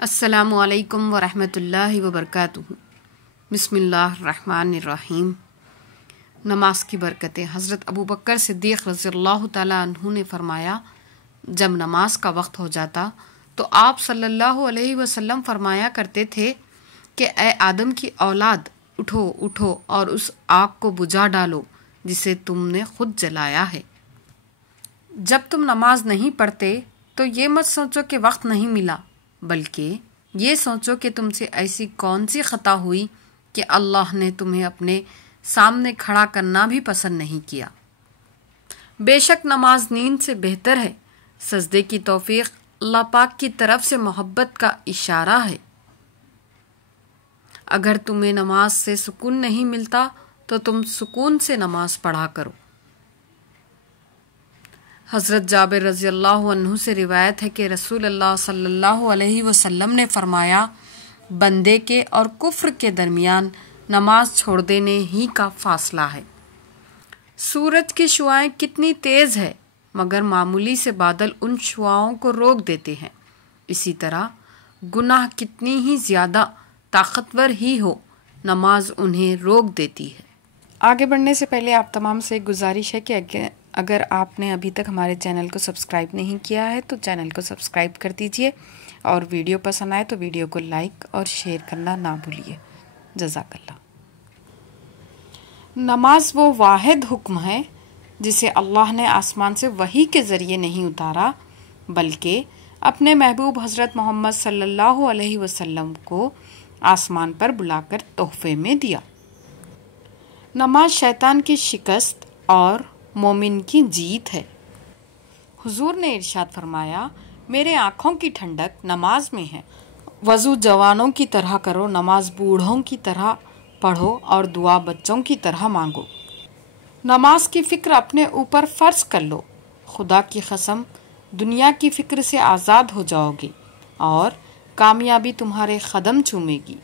السلام علیکم ورحمۃ اللہ وبرکاتہ۔ بسم اللہ الرحمن الرحیم۔ نماز کی برکتیں۔ حضرت ابوبکر صدیق رضی اللہ تعالیٰ عنہ نے فرمایا، جب نماز کا وقت ہو جاتا تو آپ صلی اللہ علیہ وسلم فرمایا کرتے تھے کہ اے آدم کی اولاد، اٹھو اٹھو اور اس آگ کو بجھا ڈالو جسے تم نے خود جلایا ہے۔ جب تم نماز نہیں پڑھتے تو یہ مت سوچو کہ وقت نہیں ملا، بلکہ یہ سوچو کہ تم سے ایسی کون سی خطا ہوئی کہ اللہ نے تمہیں اپنے سامنے کھڑا کرنا بھی پسند نہیں کیا۔ بے شک نماز نیند سے بہتر ہے۔ سجدے کی توفیق اللہ پاک کی طرف سے محبت کا اشارہ ہے۔ اگر تمہیں نماز سے سکون نہیں ملتا تو تم سکون سے نماز پڑھا کرو۔ حضرت جابر رضی اللہ عنہ سے روایت ہے کہ رسول اللہ صلی اللہ علیہ وسلم نے فرمایا، بندے کے اور کفر کے درمیان نماز چھوڑ دینے ہی کا فاصلہ ہے۔ سورج کی شعاعیں کتنی تیز ہے مگر معمولی سے بادل ان شعاعوں کو روک دیتے ہیں۔ اسی طرح گناہ کتنی ہی زیادہ طاقتور ہی ہو، نماز انہیں روک دیتی ہے۔ آگے بڑھنے سے پہلے آپ تمام سے ایک گزارش ہے کہ اگر آپ نے ابھی تک ہمارے چینل کو سبسکرائب نہیں کیا ہے تو چینل کو سبسکرائب کر دیجئے، اور ویڈیو پسند آئے تو ویڈیو کو لائک اور شیئر کرنا نہ بھولیے۔ جزاک اللہ۔ نماز وہ واحد حکم ہے جسے اللہ نے آسمان سے وحی کے ذریعے نہیں اتارا، بلکہ اپنے محبوب حضرت محمد صلی اللہ علیہ وسلم کو آسمان پر بلا کر تحفے میں دیا۔ نماز شیطان کی شکست اور مومن کی جیت ہے۔ حضور نے ارشاد فرمایا، میرے آنکھوں کی ٹھنڈک نماز میں ہے۔ وضو جوانوں کی طرح کرو، نماز بوڑھوں کی طرح پڑھو اور دعا بچوں کی طرح مانگو۔ نماز کی فکر اپنے اوپر فرض کر لو، خدا کی قسم دنیا کی فکر سے آزاد ہو جاؤ گی اور کامیابی تمہارے قدم چومے گی۔